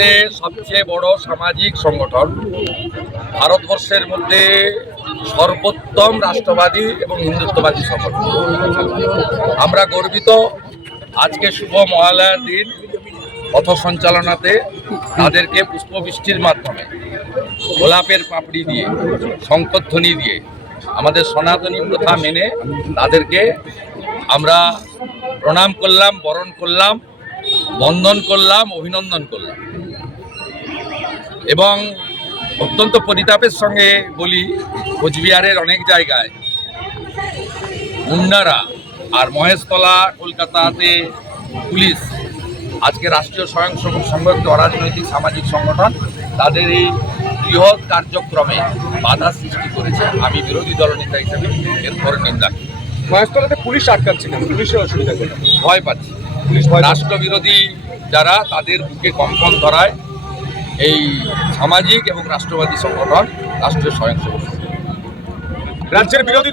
মধ্যে সবচেয়ে বড় সামাজিক সংগঠন, ভারতবর্ষের মধ্যে সর্বোত্তম রাষ্ট্রবাদী এবং হিন্দুত্ববাদী সংগঠন। আমরা গর্বিত, আজকে শুভ মহালয়ার দিন পথ সঞ্চালনাতে তাদেরকে পুষ্পবৃষ্টির মাধ্যমে, গোলাপের পাপড়ি দিয়ে শঙ্করধ্বনি দিয়ে, আমাদের সনাতনী প্রথা মেনে তাদেরকে আমরা প্রণাম করলাম, বরণ করলাম, বন্দন করলাম, অভিনন্দন করলাম। এবং অত্যন্ত পরিতাপের সঙ্গে বলি কোচবিহারের অনেক জায়গায় গুন্ডারা আর মহেশতলা কলকাতাতে পুলিশ আজকে রাষ্ট্রীয় স্বয়ংসেবক একটি অরাজনৈতিক সামাজিক সংগঠন তাদের এই বৃহৎ কার্যক্রমে বাধা সৃষ্টি করেছে। আমি বিরোধী দলনেতা হিসেবে এর ঘোর নিন্দা মহেশতলাতে পুলিশ আটকাচ্ছে কেন পুলিশের অসুবিধা কেন ভয় পাচ্ছি। পুলিশ ভয় পাচ্ছে। রাষ্ট্রবিরোধী যারা তাদের বুকে কম্পন ধরায় এই সামাজিক এবং রাষ্ট্রবাদী সংগঠন রাষ্ট্রীয় স্বয়ংসেবক। রাজ্যের বিরোধী